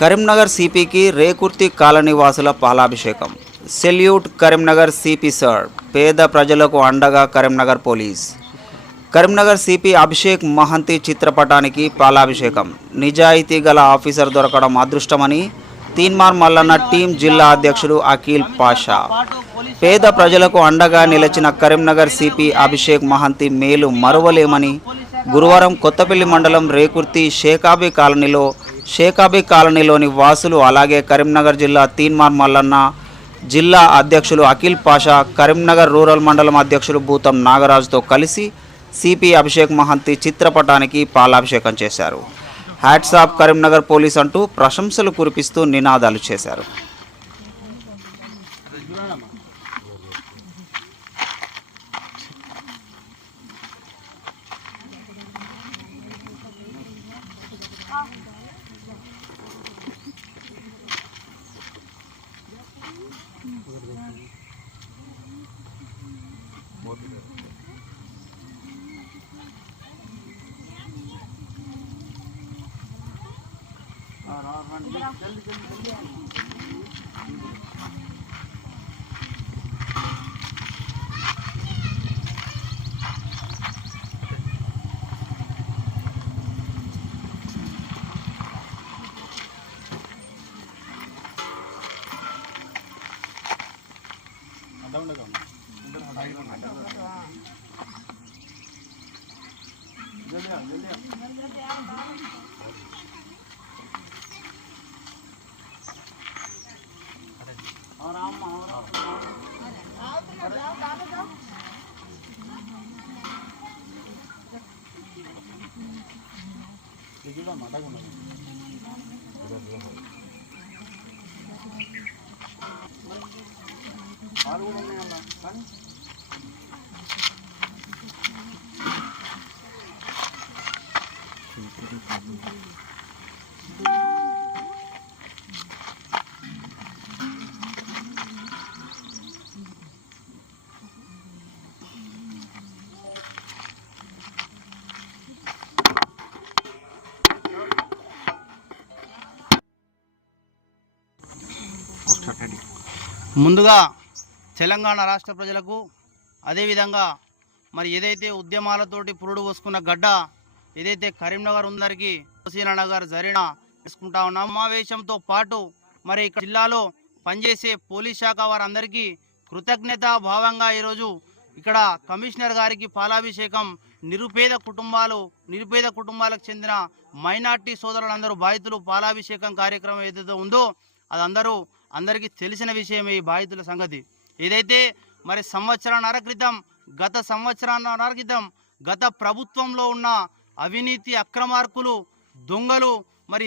Karimnagar సిపికి Rekurthi colony వాసుల పాలాభిషేకం. Salute Karimnagar CP sir. పేద ప్రజలకు అండగా కరీంనగర్ పోలీస్. కరీంనగర్ సిపి అభిషేక్ మహంతి చిత్రపటానికి పాలాభిషేకం. నిజాయితీ గల ఆఫీసర్ దొరకడం అదృష్టమని తీన్మార్ మల్లన్న టీం జిల్లా అధ్యక్షుడు అఖిల్ పాషా. పేద ప్రజలకు అండగా నిలిచిన కరీంనగర్ సిపి అభిషేక్ మహంతి మేలు మరువలేమని గురువారం కొత్తపల్లి మండలం రేకుర్తి షేకాబీ కాలనీలోని వాసులు, అలాగే కరీంనగర్ జిల్లా తీన్మార్ మల్లన్న జిల్లా అధ్యక్షులు అఖిల్ పాషా, కరీంనగర్ రూరల్ మండలం అధ్యక్షులు భూతం నాగరాజుతో కలిసి సిపి అభిషేక్ మహంతి చిత్రపటానికి పాలాభిషేకం చేశారు. హ్యాట్స్ ఆఫ్ కరీంనగర్ పోలీస్ అంటూ ప్రశంసలు కురిపిస్తూ నినాదాలు చేశారు. ముందుగా తెలంగాణ రాష్ట్ర ప్రజలకు, అదేవిధంగా మరి ఏదైతే ఉద్యమాలతోటి పురుడు పోసుకున్న గడ్డ ఏదైతే కరీంనగర్ ఉందరికి నగర్ జరిగిన చేసుకుంటా ఉన్నాం. సమావేశంతో పాటు మరి ఇక్కడ జిల్లాలో పనిచేసే పోలీస్ శాఖ వారందరికీ కృతజ్ఞతా భావంగా ఈరోజు ఇక్కడ కమిషనర్ గారికి పాలాభిషేకం. నిరుపేద కుటుంబాలకు చెందిన మైనార్టీ సోదరులందరూ బాధితులు పాలాభిషేకం కార్యక్రమం ఏదైతే ఉందో అది అందరికీ తెలిసిన విషయమే. ఈ బాధితుల సంగతి ఏదైతే మరి గత సంవత్సరాన్నర క్రితం గత ప్రభుత్వంలో ఉన్న అవినీతి అక్రమార్కులు, దొంగలు మరి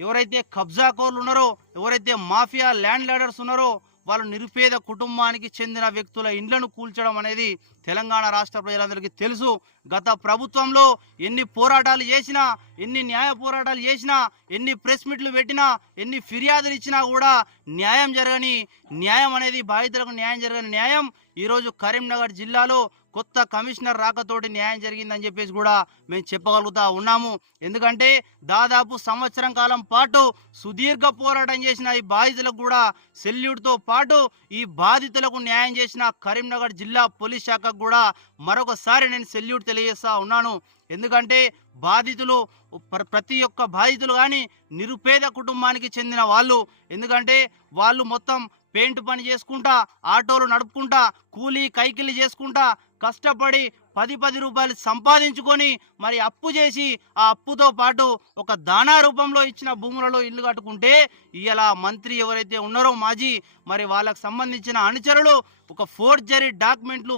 ఎవరైతే కబ్జాకోర్లు ఉన్నారో, ఎవరైతే మాఫియా ల్యాండ్ లార్డర్స్ ఉన్నారో వాళ్ళు నిరుపేద కుటుంబానికి చెందిన వ్యక్తుల ఇండ్లను కూల్చడం అనేది తెలంగాణ రాష్ట్ర ప్రజలందరికీ తెలుసు. గత ప్రభుత్వంలో ఎన్ని పోరాటాలు చేసినా, ఎన్ని న్యాయ పోరాటాలు చేసినా, ఎన్ని ప్రెస్ మీట్లు పెట్టినా, ఎన్ని ఫిర్యాదులు ఇచ్చినా కూడా న్యాయం అనేది బాధితులకు న్యాయం ఈరోజు కరీంనగర్ జిల్లాలో కొత్త కమిషనర్ రాకతోటి న్యాయం జరిగిందని చెప్పేసి కూడా మేము చెప్పగలుగుతా ఉన్నాము. ఎందుకంటే దాదాపు సంవత్సరం కాలం పాటు సుదీర్ఘ పోరాటం చేసిన ఈ బాధితులకు కూడా సెల్యూట్తో పాటు ఈ బాధితులకు న్యాయం చేసిన కరీంనగర్ జిల్లా పోలీస్ శాఖకు కూడా మరొకసారి నేను సెల్యూట్ తెలియజేస్తా ఉన్నాను. ఎందుకంటే ప్రతి ఒక్క బాధితులు కానీ నిరుపేద కుటుంబానికి చెందిన వాళ్ళు. ఎందుకంటే వాళ్ళు మొత్తం పెయింట్ పని చేసుకుంటా, ఆటోలు నడుపుకుంటా, కూలీ కైకిలి చేసుకుంటా కష్టపడి 10 రూపాయలు సంపాదించుకొని మరి అప్పు చేసి ఆ అప్పుతో పాటు ఒక దానా రూపంలో ఇచ్చిన భూములలో ఇల్లు కట్టుకుంటే ఇలా మంత్రి ఎవరైతే ఉన్నారో మాజీ మరి వాళ్ళకు సంబంధించిన అనుచరులు ఒక ఫోర్జరీ డాక్యుమెంట్లు,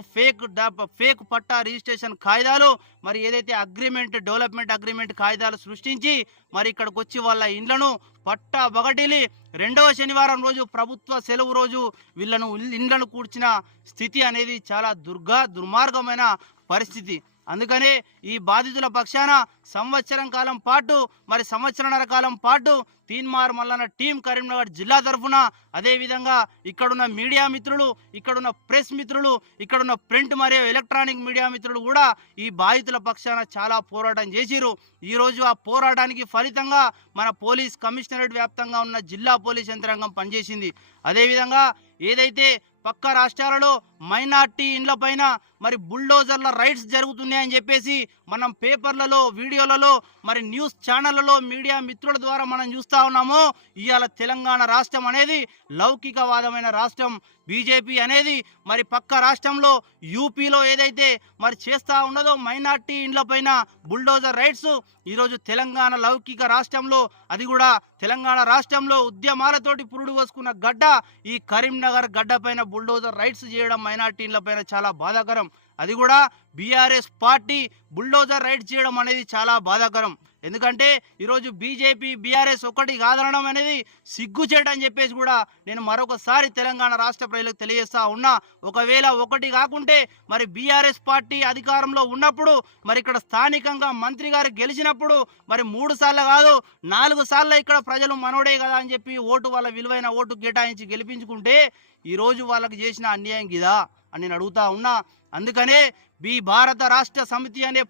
ఫేక్ పట్టా రిజిస్ట్రేషన్ కాయిదాలు, మరి ఏదైతే డెవలప్మెంట్ అగ్రిమెంట్ కాయిదాలు సృష్టించి మరి ఇక్కడికి వచ్చి వాళ్ళ ఇండ్లను పట్టా బగటిలి 2వ శనివారం రోజు ప్రభుత్వ సెలవు రోజు ఇండ్లను కూర్చిన స్థితి అనేది చాలా దుర్మార్గమైన పరిస్థితి. అందుకనే ఈ బాధితుల పక్షాన సంవత్సరం కాలం పాటు మరి సంవత్సరన్నర కాలం పాటు తీన్మార్ మల్లన్న టీం కరీంనగర్ జిల్లా తరఫున అదేవిధంగా ఇక్కడున్న మీడియా మిత్రులు, ఇక్కడున్న ప్రెస్ మిత్రులు, ఇక్కడున్న ప్రింట్ మరియు ఎలక్ట్రానిక్ మీడియా మిత్రులు కూడా ఈ బాధితుల పక్షాన చాలా పోరాటం చేసిరు. ఈరోజు ఆ పోరాటానికి ఫలితంగా మన పోలీస్ కమిషనరేట్ వ్యాప్తంగా ఉన్న జిల్లా పోలీస్ యంత్రాంగం పనిచేసింది. అదేవిధంగా ఏదైతే పక్క రాష్ట్రాలలో మైనార్టీ ఇండ్ల పైన మరి బుల్డోజర్ల రైడ్స్ జరుగుతున్నాయని చెప్పేసి మనం పేపర్లలో, వీడియోలలో, మరి న్యూస్ ఛానళ్లలో మీడియా మిత్రుల ద్వారా మనం చూస్తూ ఉన్నాము. ఇవాళ తెలంగాణ రాష్ట్రం అనేది లౌకికవాదమైన రాష్ట్రం. బీజేపీ అనేది మరి పక్క రాష్ట్రంలో యూపీలో ఏదైతే మరి చేస్తూ ఉన్నదో మైనార్టీ ఇండ్ల పైన బుల్డోజర్ రైడ్స్, ఈరోజు తెలంగాణ లౌకిక రాష్ట్రంలో, అది కూడా తెలంగాణ రాష్ట్రంలో ఉద్యమాలతోటి పురుడు పోసుకున్న గడ్డ ఈ కరీంనగర్ గడ్డ పైన బుల్డోజర్ రైడ్స్ చేయడం మైనార్టీ ఇండ్ల పైన చాలా బాధాకరం. అది కూడా బీఆర్ఎస్ పార్టీ బుల్డోజర్ రైడ్స్ చేయడం అనేది చాలా బాధాకరం. ఎందుకంటే ఈరోజు బీజేపీ బీఆర్ఎస్ ఒకటి కాదనడం అనేది సిగ్గుచేట అని చెప్పేసి కూడా నేను మరొకసారి తెలంగాణ రాష్ట్ర ప్రజలకు తెలియజేస్తా ఉన్నా. ఒకవేళ ఒకటి కాకుంటే మరి బీఆర్ఎస్ పార్టీ అధికారంలో ఉన్నప్పుడు మరి ఇక్కడ స్థానికంగా మంత్రి గారు గెలిచినప్పుడు మరి 3 సార్లు కాదు 4 సార్లు ఇక్కడ ప్రజలు మనోడే కదా అని చెప్పి ఓటు, వాళ్ళ విలువైన ఓటు కేటాయించి గెలిపించుకుంటే ఈరోజు వాళ్ళకి చేసిన అన్యాయం గిదా అని నేను అడుగుతా ఉన్నా. అందుకనే భారత రాష్ట్ర సమితి అనే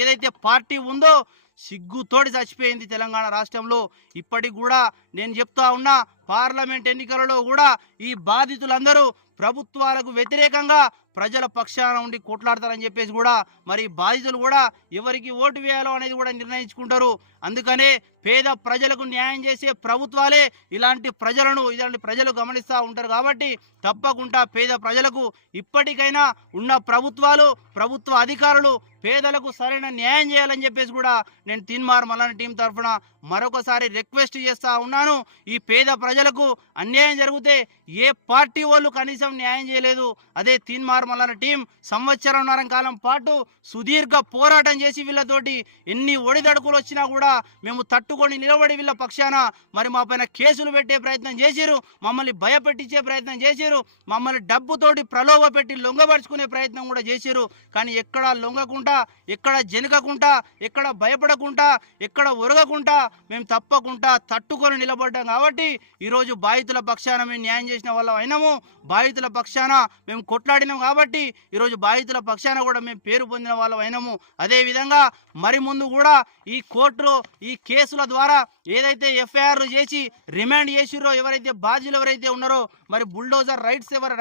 ఏదైతే పార్టీ ఉందో సిగ్గుతోటి చచ్చిపోయింది తెలంగాణ రాష్ట్రంలో. ఇప్పటికి కూడా నేను చెప్తా ఉన్నా, పార్లమెంట్ ఎన్నికలలో కూడా ఈ బాధితులందరూ ప్రభుత్వాలకు వ్యతిరేకంగా ప్రజల పక్షాన ఉండి కొట్లాడతారని చెప్పేసి కూడా మరి బాధితులు కూడా ఎవరికి ఓటు వేయాలో అనేది కూడా నిర్ణయించుకుంటారు. అందుకనే పేద ప్రజలకు న్యాయం చేసే ప్రభుత్వాలే ఇలాంటి ప్రజలు గమనిస్తూ ఉంటారు. కాబట్టి తప్పకుండా పేద ప్రజలకు ఇప్పటికైనా ఉన్న ప్రభుత్వ అధికారులు పేదలకు సరైన న్యాయం చేయాలని చెప్పేసి కూడా నేను తీన్మార్ మల్లన్న టీం తరఫున మరొకసారి రిక్వెస్ట్ చేస్తా ఉన్నాను. ఈ పేద ప్రజలకు అన్యాయం జరిగితే ఏ పార్టీ వాళ్ళు కనీసం న్యాయం చేయలేదు. అదే తీన్మార్ మల్లన్న టీం సంవత్సరంన్నర కాలం పాటు సుదీర్ఘ పోరాటం చేసి వీళ్ళతోటి ఎన్ని ఒడిదడుకులు వచ్చినా కూడా మేము తట్టుకొని నిలబడి వీళ్ళ పక్షాన మరి మా పైన కేసులు పెట్టే ప్రయత్నం చేసిరు, మమ్మల్ని భయపెట్టించే ప్రయత్నం చేసిరు, మమ్మల్ని డబ్బుతోటి ప్రలోభ పెట్టి లొంగబరుచుకునే ప్రయత్నం కూడా చేసిరు. కానీ ఎక్కడా లొంగకుండా, ఎక్కడ జనకకుండా, ఎక్కడ భయపడకుండా, ఎక్కడ ఒరగకుండా మేము తప్పకుండా తట్టుకొని నిలబడ్డాం. కాబట్టి ఈరోజు బాధితుల పక్షాన మేము న్యాయం చేసిన వాళ్ళం అయినాము, బాధితుల పక్షాన మేము కొట్లాడినాం. కాబట్టి ఈరోజు బాధితుల పక్షాన కూడా మేము పేరు పొందిన వాళ్ళం అయినాము. అదేవిధంగా మరి ముందు కూడా ఈ కోర్టులో ఈ కేసుల ద్వారా ఏదైతే ఎఫ్ఐఆర్ చేసి రిమాండ్ చేసిరో, ఎవరైతే బాధ్యులు ఎవరైతే ఉన్నారో, మరి బుల్డోజర్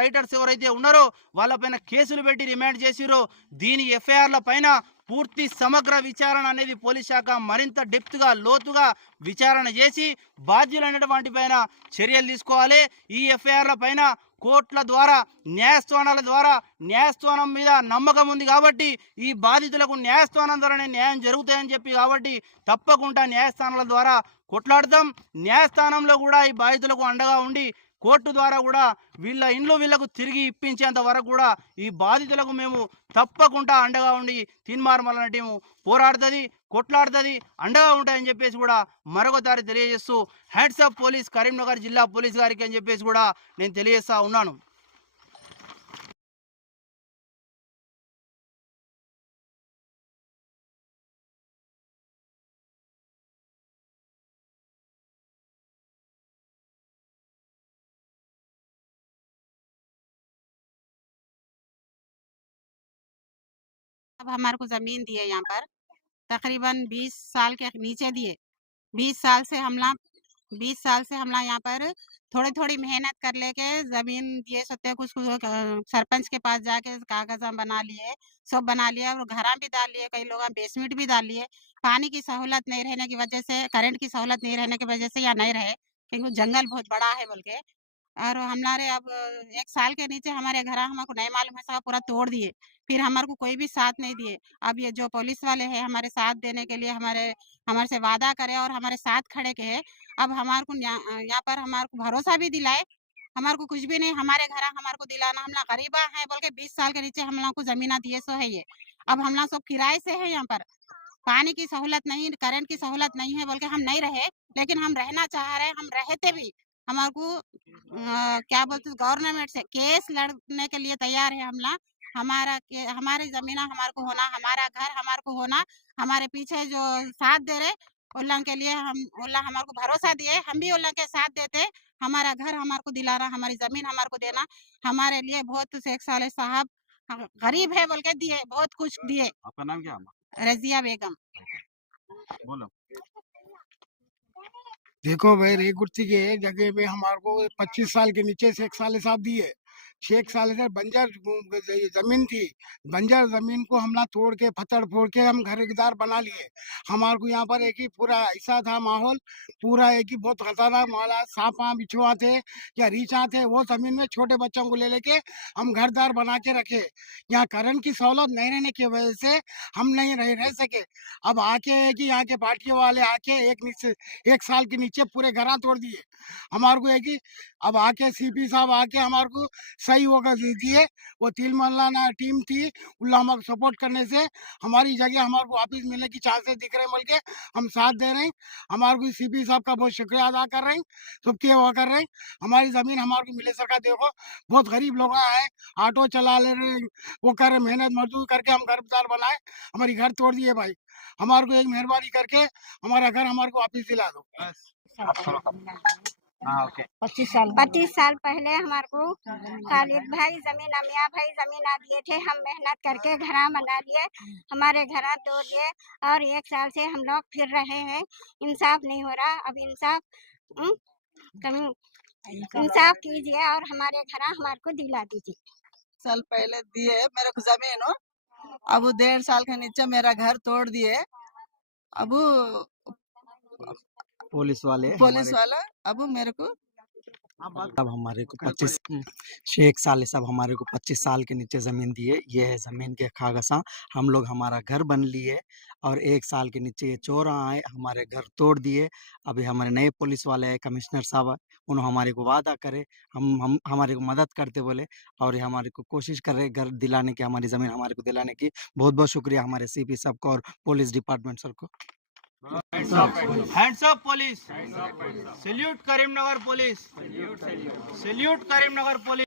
రైటర్స్ ఎవరైతే ఉన్నారో వాళ్ళపైన కేసులు పెట్టి రిమాండ్ చేసిరో, దీని ఎఫ్ఐఆర్ల పైన పూర్తి సమగ్ర విచారణ అనేది పోలీస్ శాఖ మరింత డెప్త్గా, లోతుగా విచారణ చేసి బాధ్యులైనటువంటి పైన చర్యలు తీసుకోవాలి. ఈ ఎఫ్ఐఆర్ల పైన కోర్టుల ద్వారా, న్యాయస్థానాల ద్వారా, న్యాయస్థానం మీద నమ్మకం ఉంది కాబట్టి ఈ బాధితులకు న్యాయస్థానం ద్వారానే న్యాయం జరుగుతాయని చెప్పి కాబట్టి తప్పకుండా న్యాయస్థానాల ద్వారా కొట్లాడతాం. న్యాయస్థానంలో కూడా ఈ బాధితులకు అండగా ఉండి కోర్టు ద్వారా కూడా వీళ్ళ ఇండ్లు వీళ్ళకు తిరిగి ఇప్పించేంత వరకు కూడా ఈ బాధితులకు మేము తప్పకుండా అండగా ఉండి తీన్మార్ మల్లన్న టీము పోరాడుతుంది, కొట్లాడుతుంది, అండగా ఉంటాయని చెప్పేసి కూడా మరొకసారి తెలియజేస్తూ హ్యాండ్స్ అప్ పోలీస్ కరీంనగర్ జిల్లా పోలీస్ గారికి అని చెప్పేసి కూడా నేను తెలియజేస్తా ఉన్నాను. अब हमारे को ज़मीन दिए यहाँ पर तकरीबन 20 साल के नीचे दिए। 20 साल से हमला 20 साल से हमला यहाँ पर थोड़ी-थोड़ी मेहनत कर लेके ज़मीन दिए सत्ते कुछ सरपंच के पास जाके कागज़ हम बना लिए, सब बना लिया और घरा भी डाल लिए, कई लोग बेसमेंट भी डाल लिए। पानी की सहूलत नहीं रहने की वजह से, करंट की सहूलत नहीं रहने की वजह से यहाँ नहीं रहे, क्योंकि जंगल बहुत बड़ा है बोल के। और हमारे अब 1 साल के नीचे हमारे घर हमको नहीं मालूम है, सब पूरा तोड़ दिए। फिर हमारे को कोई भी साथ नहीं दिए। अब ये जो पुलिस वाले हैं हमारे साथ देने के लिए हमारे से वादा करे और हमारे साथ खड़े के हैं। अब हमारे को यहाँ पर हमारे को भरोसा भी दिलाए, हमारे को कुछ भी नहीं, हमारे घर हमारे को दिलाना, हम लोग गरीबा है बोल के 20 साल के नीचे हम लोग को जमीना दिए सो है ये। अब हम लोग सब किराए से है यहाँ पर। पानी की सहूलत नहीं, करंट की सहूलत नहीं है बोल के हम नहीं रहे, लेकिन हम रहना चाह रहे हैं, हम रहते भी। हमारे को क्या बोलते गवर्नमेंट से केस लड़ने के लिए तैयार है हम लोग। हमारी जमीन हमारे को होना, हमारा घर हमारे को होना। हमारे पीछे जो साथ दे रहे उल्लाह के लिए हम उल्लाह हमारे को भरोसा दिए, हम भी उल्लाह के साथ देते। हमारा घर हमारे को दिलाना, हमारी जमीन हमारे को देना हमारे लिए बहुत। शेख साले साहब गरीब है बोल के दिए, बहुत कुछ दिए। आपका नाम क्या है? रजिया बेगम। बोलो। देखो भाई, रेगुर्ती के जगह पे हमारे को 25 साल के नीचे शेख साले साहब दिए। शेख साले साहब बंजर जमीन थी। बंजर जमीन को हमला तोड़ के पत्थर फोड़ के हम घरेदार बना लिए। हमारे को यहाँ पर एक ही पूरा ऐसा था माहौल, पूरा एक ही बहुत खतरनाक माहौल। सांपा बिछुआ थे या रीछा थे, वो जमीन में छोटे बच्चों को ले लेके हम घरदार बना के रखे। यहाँ करंट की सहूलत नहीं रहने की वजह से हम नहीं रह सके। अब आके है कि यहाँ के पार्टी वाले आके एक साल के नीचे पूरे घर तोड़ दिए। हमारे को है कि अब आके सीपी साहब आके हमारे को सही होकर दिए। वो तिल मल्लाना टीम थी, उल्ला हमारे सपोर्ट करने से हमारी जगह हमारे को वापिस मिलने की चांसेस दिख रहे हैं, बोल के हम साथ दे रहे हैं। हमारे को सीपी साहब का बहुत शुक्रिया अदा कर रहे हैं, सबके वो कर रहे हैं। हमारी जमीन हमारे को मिले सका। देखो बहुत गरीब लोग आए, ऑटो चला ले रहे, वो कर रहे, मेहनत मजदूर करके हम घरदार बनाए, हमारी घर तोड़ दिए। भाई हमारे को एक मेहरबानी करके हमारा घर हमारे को वापिस दिला दो। हाँ, ओके। 25 साल पहले हमारे को खालिद भाई जमीन, अमिया भाई जमीन दिए थे। हम मेहनत करके घर बना लिए, हमारे घर तोड़ दिए और 1 साल से हम लोग फिर रहे हैं। इंसाफ नहीं हो रहा। अब इंसाफ कीजिए और हमारे घर हमारे को दिला दीजिए। साल पहले दिए मेरे को जमीन, अब 1.5 साल के नीचे मेरा घर तोड़ दिए। अब पुलिस वाले वाला अब मेरे को अब हमारे को 25 शेख साले साहब हमारे को 25 साल के नीचे ज़मीन दिए। ये है ज़मीन के कागज़ा, हम लोग हमारा घर बन लिए और 1 साल के नीचे ये चोर आए, हमारे घर तोड़ दिए। अभी हमारे नए पुलिस वाले हैं, कमिश्नर साहब, उन्होंने हमारे को वादा करे, हम हमारे को मदद करते बोले और ये हमारे को कोशिश कर रहे घर दिलाने की, हमारी ज़मीन हमारे को दिलाने की। बहुत बहुत शुक्रिया हमारे सीपी साहब को और पुलिस डिपार्टमेंट सर को। Hands up police, salute Karimnagar police, salute Karimnagar police.